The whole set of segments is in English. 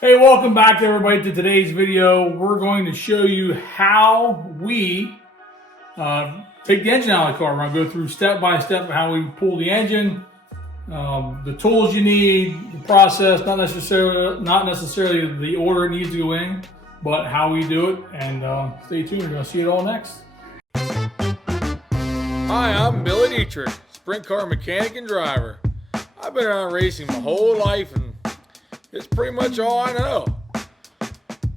Hey, welcome back everybody to today's video. We're going to show you how we take the engine out of the car. We're going to go through step by step how we pull the engine, the tools you need, the process, not necessarily the order it needs to go in, but how we do it. And stay tuned, we're going to see it all next. Hi, I'm Billy Dietrich, sprint car mechanic and driver. I've been around racing my whole life and it's pretty much all I know.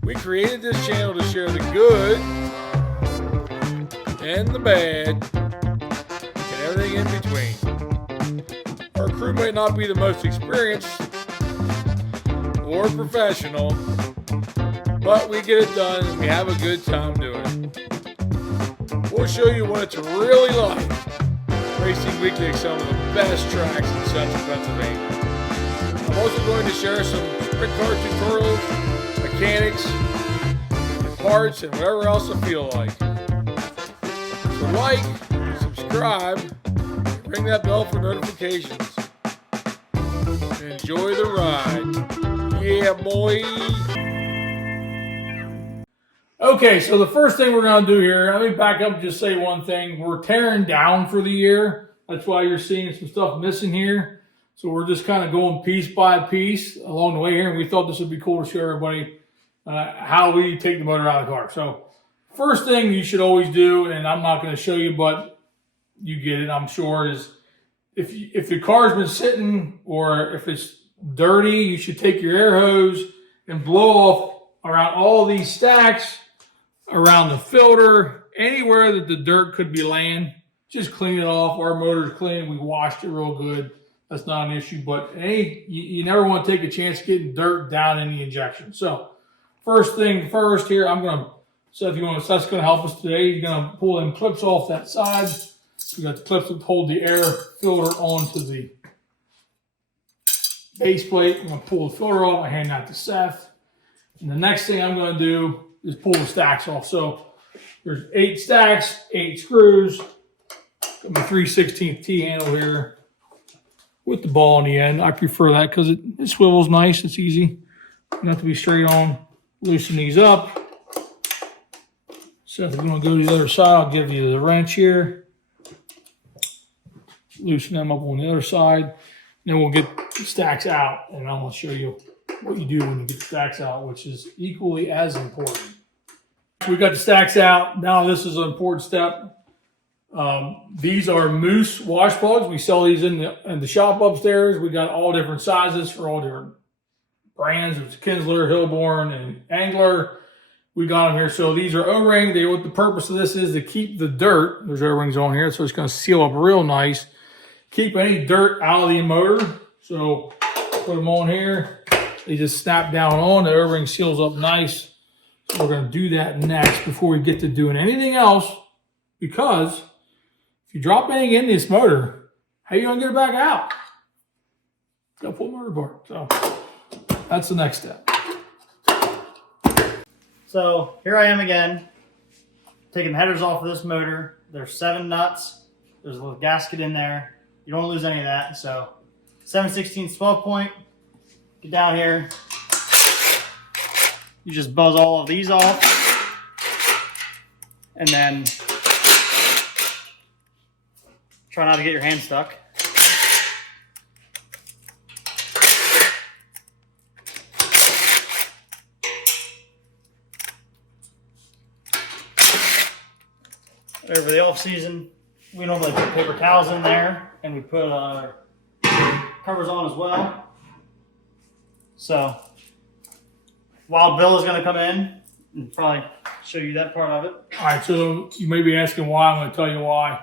We created this channel to share the good and the bad and everything in between. Our crew may not be the most experienced or professional, but we get it done and we have a good time doing it. We'll show you what it's really like racing weekly at some of the best tracks in central Pennsylvania. I'm also going to share some sprint car tutorials, mechanics, and parts, and whatever else I feel like. So like, subscribe, and ring that bell for notifications. And enjoy the ride. Yeah, boy. Okay, so the first thing we're going to do here, let me back up and just say one thing. We're tearing down for the year. That's why you're seeing some stuff missing here. So we're just kind of going piece by piece along the way here. And we thought this would be cool to show everybody how we take the motor out of the car. So first thing you should always do, and I'm not going to show you, but you get it, I'm sure, is if your car's been sitting or if it's dirty, you should take your air hose and blow off around all these stacks, around the filter, anywhere that the dirt could be laying. Just clean it off. Our motor's clean. We washed it real good. That's not an issue. But hey, you never want to take a chance getting dirt down in the injection. So first thing first here, Seth's going to help us today. He's going to pull them clips off that side. We got the clips that hold the air filter onto the base plate. I'm going to pull the filter off. I hand that to Seth. And the next thing I'm going to do is pull the stacks off. So there's 8 stacks, 8 screws. Got my 3/16 T handle here with the ball in the end. I prefer that because it swivels nice. It's easy. Don't have to be straight on. Loosen these up. So if we're going to go to the other side, I'll give you the wrench here. Loosen them up on the other side. Then we'll get the stacks out, and I'm going to show you what you do when you get the stacks out, which is equally as important. We got the stacks out. Now this is an important step. These are Moose wash plugs. We sell these in the shop upstairs. We got all different sizes for all different brands. There's Kinsler, Hilborn, and Angler. We got them here. So these are O-ring. What the purpose of this is to keep the dirt. There's O-rings on here, so it's going to seal up real nice. Keep any dirt out of the motor. So put them on here. They just snap down on. The O-ring seals up nice. So we're going to do that next before we get to doing anything else, because if you drop anything in this motor, how are you going to get it back out? Got to pull the motor apart. So that's the next step. So here I am again, taking the headers off of this motor. There's 7 nuts. There's a little gasket in there. You don't lose any of that. So 7/16 12 point. Get down here. You just buzz all of these off. And then try not to get your hand stuck. Over the off season, we normally put paper towels in there, and we put our covers on as well. So Wild Bill is going to come in and probably show you that part of it. All right, so you may be asking why. I'm going to tell you why.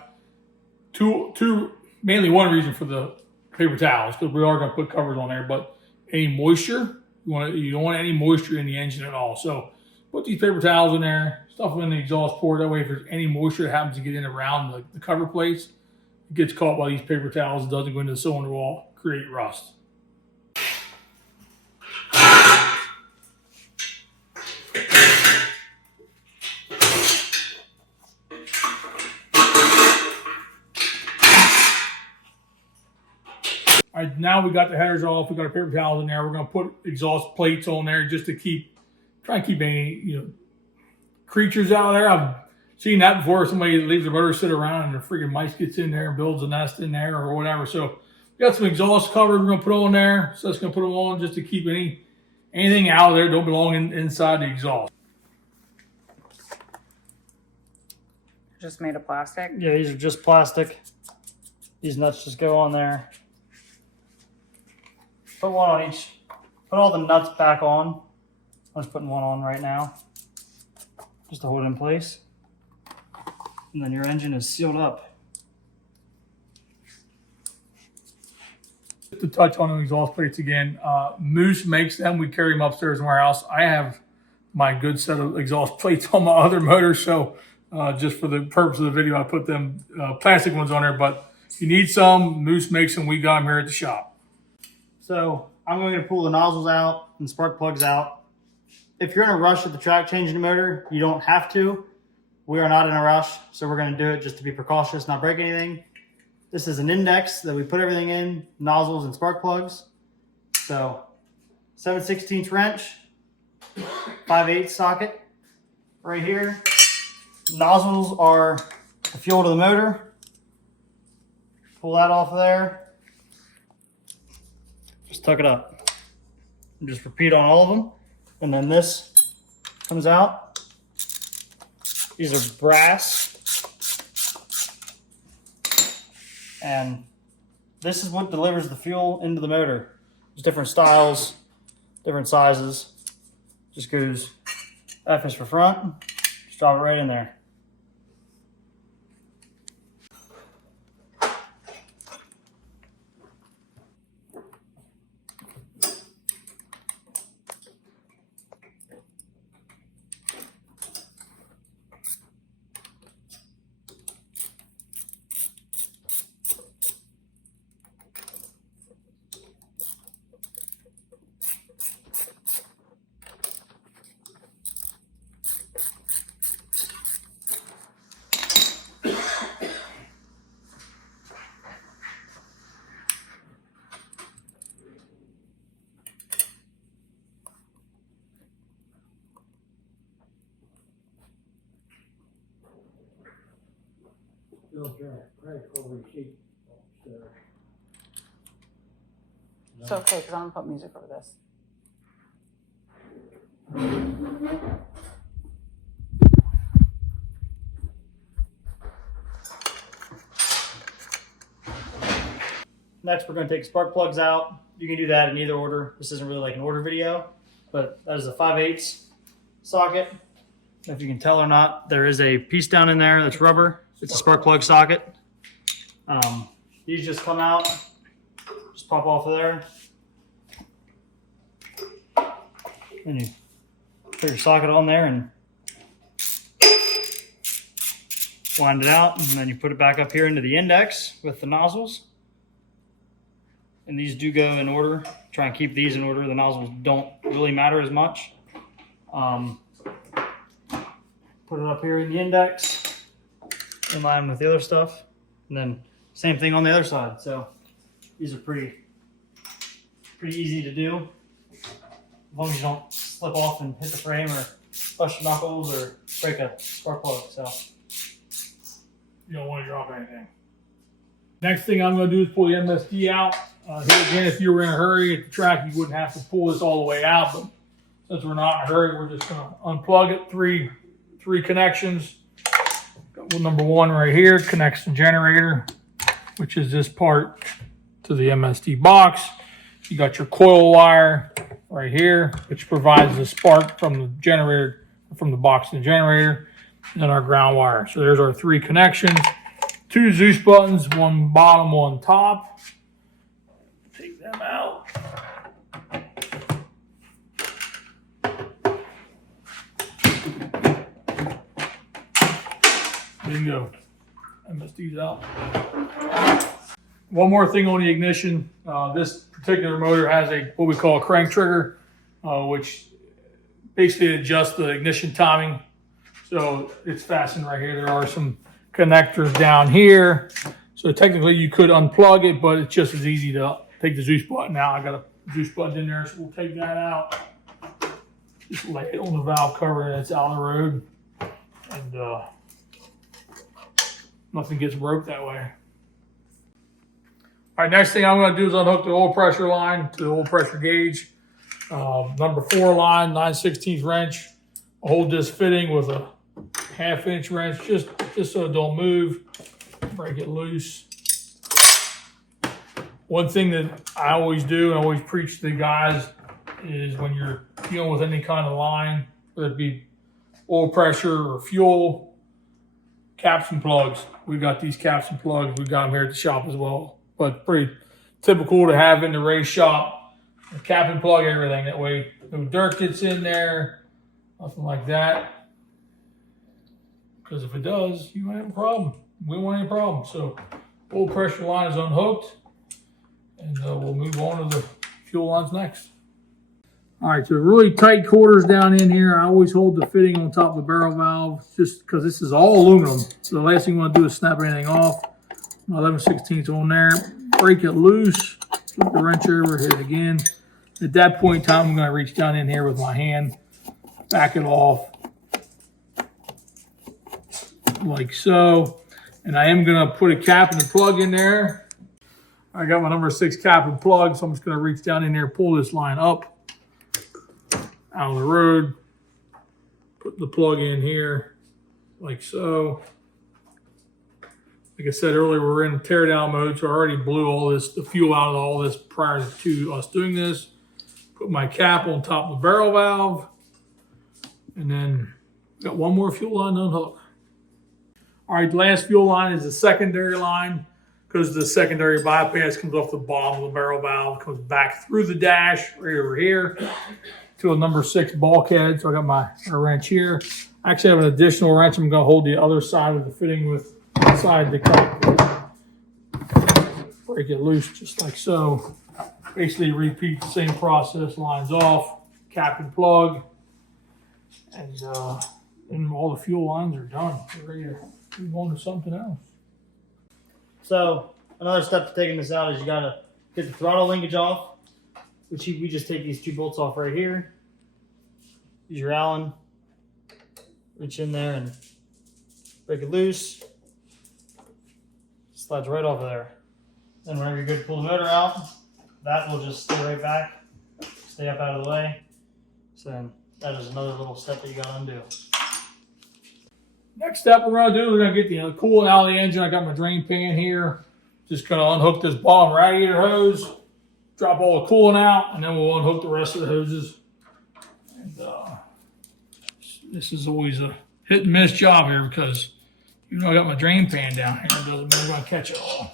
Mainly one reason for the paper towels, because we are going to put covers on there, but any moisture, you don't want any moisture in the engine at all. So put these paper towels in there, stuff them in the exhaust port. That way, if there's any moisture that happens to get in around the cover plates, it gets caught by these paper towels. It doesn't go into the cylinder wall, create rust. All Now we got the headers off. We got our paper towels in there. We're going to put exhaust plates on there just to try and keep any creatures out of there. I've seen that before. Somebody leaves their motor sit around and the freaking mice gets in there and builds a nest in there or whatever. So we got some exhaust covers we're going to put on there. So that's going to put them on just to keep anything out of there. Don't belong inside the exhaust. Just made of plastic? Yeah, these are just plastic. These nuts just go on there. Put one on each. Put all the nuts back on. I'm just putting one on right now, just to hold it in place. And then your engine is sealed up. Just to touch on the exhaust plates again, Moose makes them. We carry them upstairs in our house. I have my good set of exhaust plates on my other motor, so just for the purpose of the video, I put them plastic ones on there. But if you need some, Moose makes them. We got them here at the shop. So I'm going to pull the nozzles out and spark plugs out. If you're in a rush at the track changing the motor, you don't have to. We are not in a rush, so we're going to do it just to be precautious, not break anything. This is an index that we put everything in, nozzles and spark plugs. So 7/16 wrench, 5/8 socket right here. Nozzles are the fuel to the motor. Pull that off of there. Just tuck it up. And just repeat on all of them. And then this comes out. These are brass. And this is what delivers the fuel into the motor. There's different styles, different sizes. Just goes, F is for front. Just drop it right in there. It's okay, because I'm going to put music over this. Next, we're going to take spark plugs out. You can do that in either order. This isn't really like an order video, but that is a 5/8 socket. If you can tell or not, there is a piece down in there that's rubber. It's a spark plug socket. These just come out, just pop off of there. And you put your socket on there and wind it out, and then you put it back up here into the index with the nozzles. And these do go in order. Try and keep these in order. The nozzles don't really matter as much. Put it up here in the index, in line with the other stuff, and then same thing on the other side. So these are pretty easy to do, as long as you don't slip off and hit the frame or bust your knuckles or break a spark plug. So You don't want to drop anything. Next thing I'm going to do is pull the MSD out. Here again, if you were in a hurry at the track, you wouldn't have to pull this all the way out. But since we're not in a hurry, we're just going to unplug it. Three connections. Got number one right here connects the generator, which is this part to the MSD box. You got your coil wire right here, which provides the spark from the generator, from the box to the generator, and then our ground wire. So there's our three connections. Two Zeus buttons, one bottom, one top. Take them out. Bingo. MSD's out. One more thing on the ignition. This particular motor has what we call a crank trigger, which basically adjusts the ignition timing. So it's fastened right here. There are some connectors down here. So technically you could unplug it, but it's just as easy to take the Zeus button out. I got a Zeus button in there, so we'll take that out. Just lay it on the valve cover and it's out of the road. And nothing gets broke that way. All right, next thing I'm going to do is unhook the oil pressure line to the oil pressure gauge. Number 4 line, 9/16 wrench. I'll hold this fitting with a 1/2 inch wrench just so it don't move. Break it loose. One thing that I always do and I always preach to the guys is when you're dealing with any kind of line, whether it be oil pressure or fuel, caps and plugs. We've got these caps and plugs. We've got them here at the shop as well. But pretty typical to have in the race shop. Cap and plug everything. That way no dirt gets in there, nothing like that. Because if it does, you might have a problem. We don't want any problem. So oil pressure line is unhooked. And we'll move on to the fuel lines next. All right, so really tight quarters down in here. I always hold the fitting on top of the barrel valve just because this is all aluminum. So the last thing you want to do is snap anything off. My 11/16 on there. Break it loose. Flip the wrench over, hit it again. At that point in time, I'm going to reach down in here with my hand, back it off like so. And I am going to put a cap and a plug in there. I got my number 6 cap and plug, so I'm just going to reach down in there, pull this line up out of the road, put the plug in here like so. Like I said earlier, we're in tear down mode, so I already blew all this, the fuel out of all this prior to us doing this. Put my cap on top of the barrel valve, and then got one more fuel line to unhook. All right, the last fuel line is the secondary line. Because the secondary bypass comes off the bottom of the barrel valve, comes back through the dash right over here to a number 6 bulkhead. So I got my wrench here. I actually have an additional wrench. I'm going to hold the other side of the fitting with inside the cup. Break it loose just like so. Basically repeat the same process. Lines off, cap and plug, and all the fuel lines are done. We're ready to move on to something else. So another step to taking this out is you gotta get the throttle linkage off, which we just take these 2 bolts off right here. Use your Allen, reach in there and break it loose. Slides right off of there. Then whenever you're good to pull the motor out, that will just stay right back, stay up out of the way. So then that is another little step that you gotta undo. Next step we're going to do, we're going to get the coolant out of the engine. I got my drain pan here. Just going to unhook this bottom radiator hose, drop all the coolant out, and then we'll unhook the rest of the hoses. And this is always a hit and miss job here because even though I got my drain pan down here, it doesn't mean we're going to catch it all.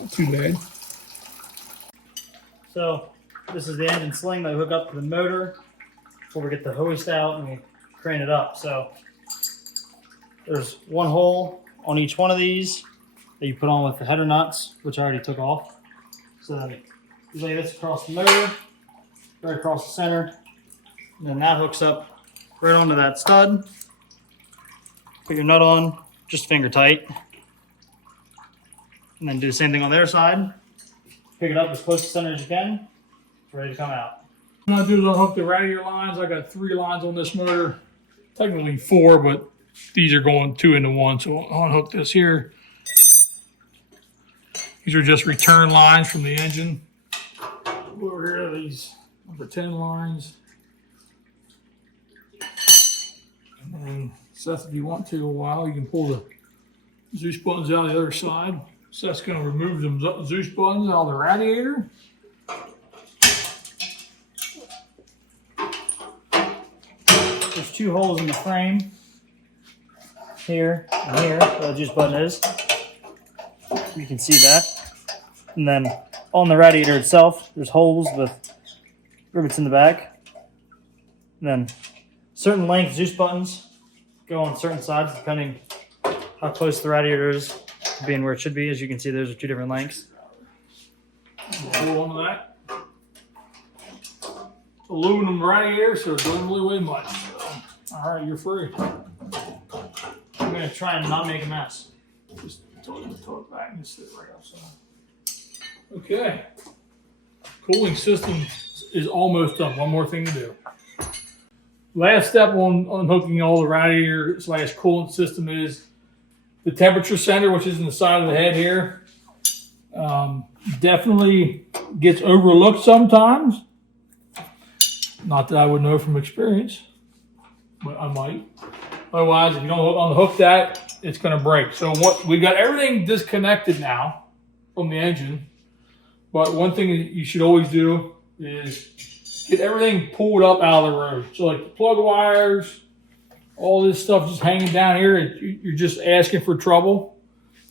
Not too bad. So this is the engine sling that we hook up to the motor before we get the hoist out and we crane it up. So there's 1 hole on each one of these that you put on with the header nuts, which I already took off. So then you lay this across the motor, right across the center, and then that hooks up right onto that stud. Put your nut on, just finger tight. And then do the same thing on the other side. Pick it up as close to the center as you can. It's ready to come out. What I'm going to do is unhook the radiator lines. I got 3 lines on this motor. Technically 4, but these are going 2 into 1. So I'll unhook this here. These are just return lines from the engine. Over here are these number 10 lines. And then, Seth, if you want to a while, you can pull the Zeus buttons out the other side. Seth's going to remove the Zeus buttons out of the radiator. There's 2 holes in the frame. Here and here, where the Zeus button is. You can see that. And then on the radiator itself, there's holes with rivets in the back. And then certain length Zeus buttons go on certain sides depending how close the radiator is to being where it should be. As you can see, those are 2 different lengths. Hold on to that. aluminum radiator, so it doesn't really weigh much. So, all right, you're free. I'm gonna try and not make a mess. Just tow it back and just sit right outside. Okay. Cooling system is almost done. One more thing to do. Last step on unhooking all the radiator / coolant system is the temperature sender, which is in the side of the head here. Definitely gets overlooked sometimes. Not that I would know from experience, but I might. Otherwise, if you don't unhook that, it's going to break. So we got everything disconnected now from the engine. But one thing that you should always do is get everything pulled up out of the road. So like the plug wires, all this stuff just hanging down here, you're just asking for trouble.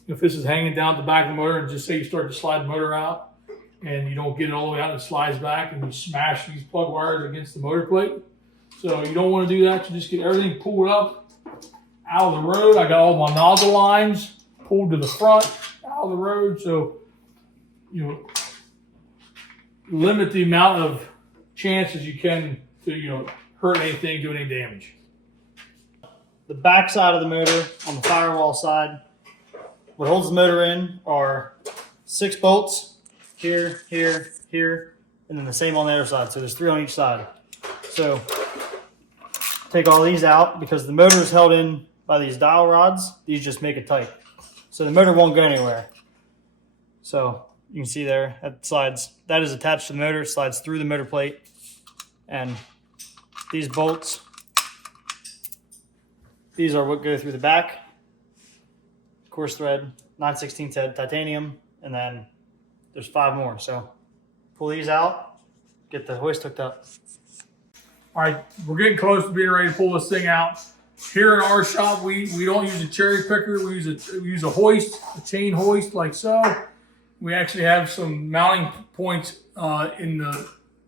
If this is hanging down at the back of the motor, and just say you start to slide the motor out and you don't get it all the way out and it slides back and you smash these plug wires against the motor plate. So you don't want to do that. You just get everything pulled up out of the road. I got all my nozzle lines pulled to the front out of the road. So, limit the amount of chances you can to, hurt anything, do any damage. The back side of the motor on the Firewall side, what holds the motor in are 6 bolts here, here, here, and then the same on the other side. So there's 3 on each side. So take all these out because the motor is held in by these dowel rods. These just make it tight. So the motor won't go anywhere. So you can see there, that slides. That is attached to the motor, slides through the motor plate. And these bolts, these are what go through the back. Coarse thread, 9/16 head titanium, and then there's 5 more. So pull these out, get the hoist hooked up. All right, we're getting close to being ready to pull this thing out. Here in our shop, we don't use a cherry picker. We use a hoist, a chain hoist like so. We actually have some mounting points in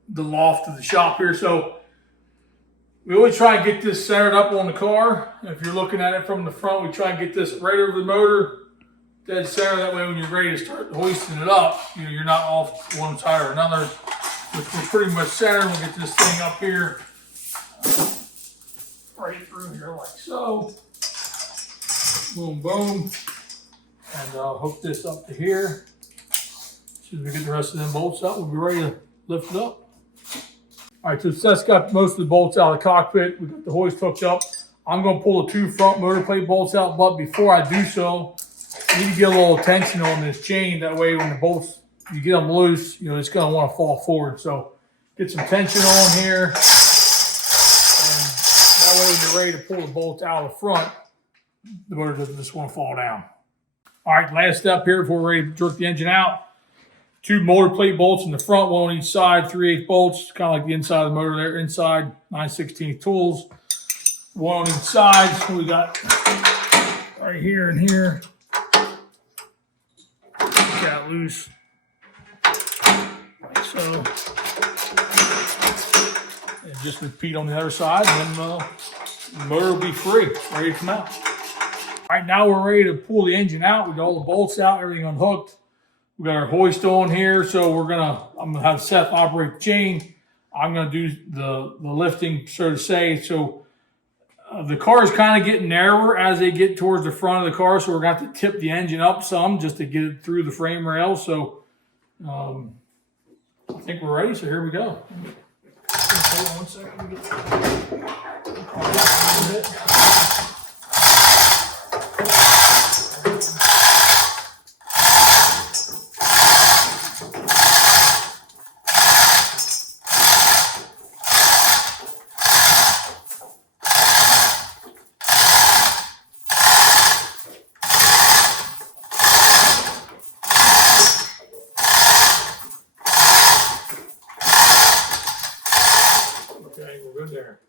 the loft of the shop here. So we always try and get this centered up on the car. If you're looking at it from the front, we try and get this right over the motor, dead center. That way when you're ready to start hoisting it up, you're not off one side or another. We're pretty much centered. We'll get this thing up here, right through here like so. Boom, boom. And hook this up to here. As soon as we get the rest of them bolts out, we'll be ready to lift it up. All right, so Seth's got most of the bolts out of the cockpit. We've got the hoist hooked up. I'm going to pull the 2 front motor plate bolts out, but before I do so, I need to get a little tension on this chain. That way when the bolts, you get them loose, it's going to want to fall forward. So get some tension on here. And that way when you're ready to pull the bolts out of the front, the motor doesn't just want to fall down. All right, last step here before we're ready to jerk the engine out. 2 motor plate bolts in the front, 1 on each side, 3/8 bolts, kind of like the inside of the motor there, inside, 9/16 tools, 1 on each side. So we got right here and here. Got loose, like so. And just repeat on the other side, and then the motor will be free, ready to come out. All right, now we're ready to pull the engine out. We got all the bolts out, everything unhooked. We got our hoist on here, so I'm gonna have Seth operate the chain. I'm gonna do the lifting, so to say. So the car is kind of getting narrower as they get towards the front of the car, so we're gonna have to tip the engine up some just to get it through the frame rail. So I think we're ready. So here we go. Hold on 1 second. Okay, we're good there.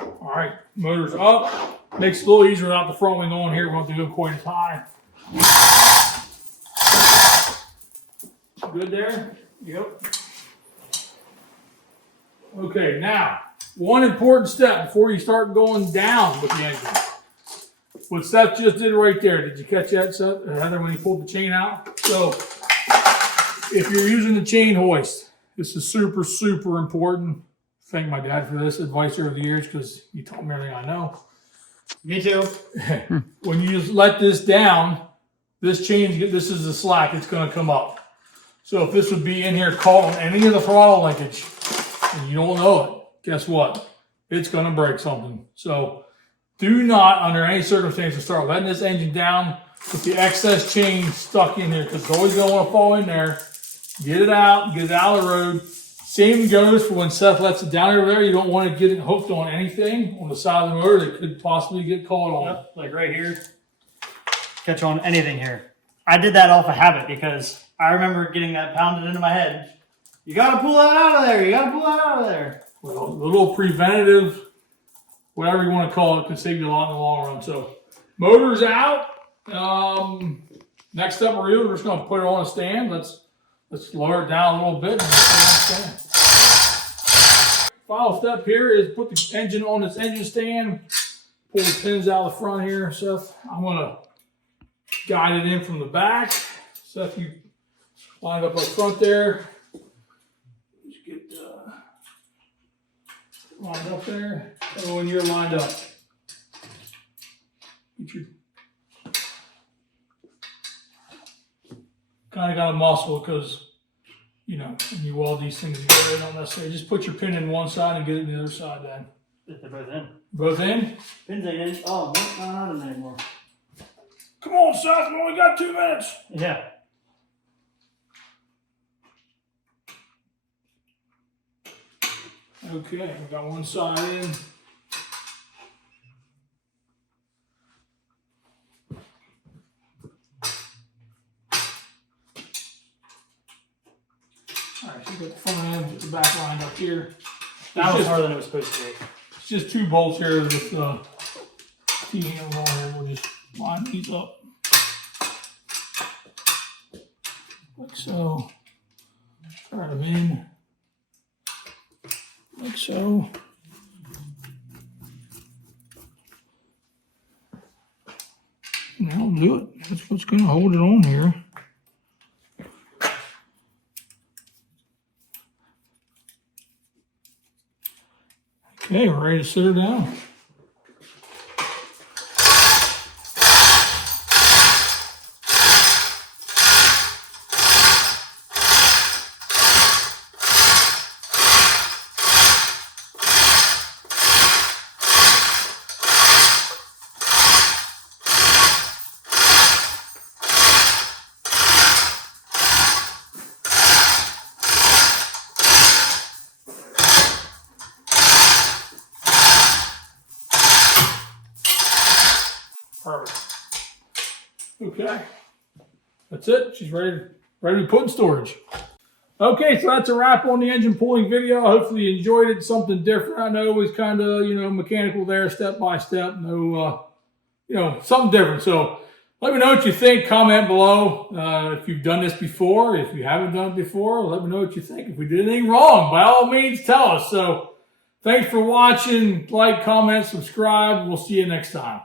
All right, motor's up. Makes it a little easier without the front wing on here. We won't have to go quite as high. Good there? Yep. Okay, now, one important step before you start going down with the engine. What Seth just did right there. Did you catch that, Seth? Heather, when he pulled the chain out? So, if you're using the chain hoist, this is super, super important. thank my dad for this advice over the years because he taught me everything I know. Me too. When you just let this down, this change, this is the slack, it's going to come up. So if this would be in here caught on any of the throttle linkage and you don't know it, guess what? It's going to break something. So do not, under any circumstances, start letting this engine down with the excess chain stuck in here because it's always going to want to fall in there. Get it out of the road. Same goes for when Seth lets it down over there. You don't want to get it hooked on anything on the side of the motor that could possibly get caught on. Yep, like right here. Catch on anything here. I did that off of habit because I remember getting that pounded into my head. You got to pull that out of there. You got to pull that out of there. Well, a little preventative, whatever you want to call it, can save you a lot in the long run. So, motor's out. Next step, we're just going to put it on a stand. Let's lower it down a little bit and put it on a stand. Final step here is put the engine on its engine stand. Pull the pins out of the front here, Seth. I'm going to guide it in from the back. Seth, you line up front there. Just get lined up there. And when you're lined up, get your kind of got to muscle because, you know, when you weld these things together, they don't necessarily just put your pin in one side and get it in the other side then. They're both in. Both in? Pins ain't in. Oh, no, not in anymore. Come on, Seth, we only got 2 minutes. Yeah. Okay, we got one side in. Alright, so you got the front end, get the back lined up here. That was harder than it was supposed to be. It's just 2 bolts here with T-handles on here. We'll just line these up. Like so. Thread them in. Like so. And that'll do it. That's what's going to hold it on here. Okay, we're ready to sit her down. Perfect. Okay. That's it. She's ready to be put in storage. Okay, so that's a wrap on the engine pulling video. Hopefully you enjoyed it. Something different. I know it was kind of, mechanical there, step by step. No, something different. So let me know what you think. Comment below if you've done this before. If you haven't done it before, let me know what you think. If we did anything wrong, by all means, tell us. So thanks for watching. Like, comment, subscribe. We'll see you next time.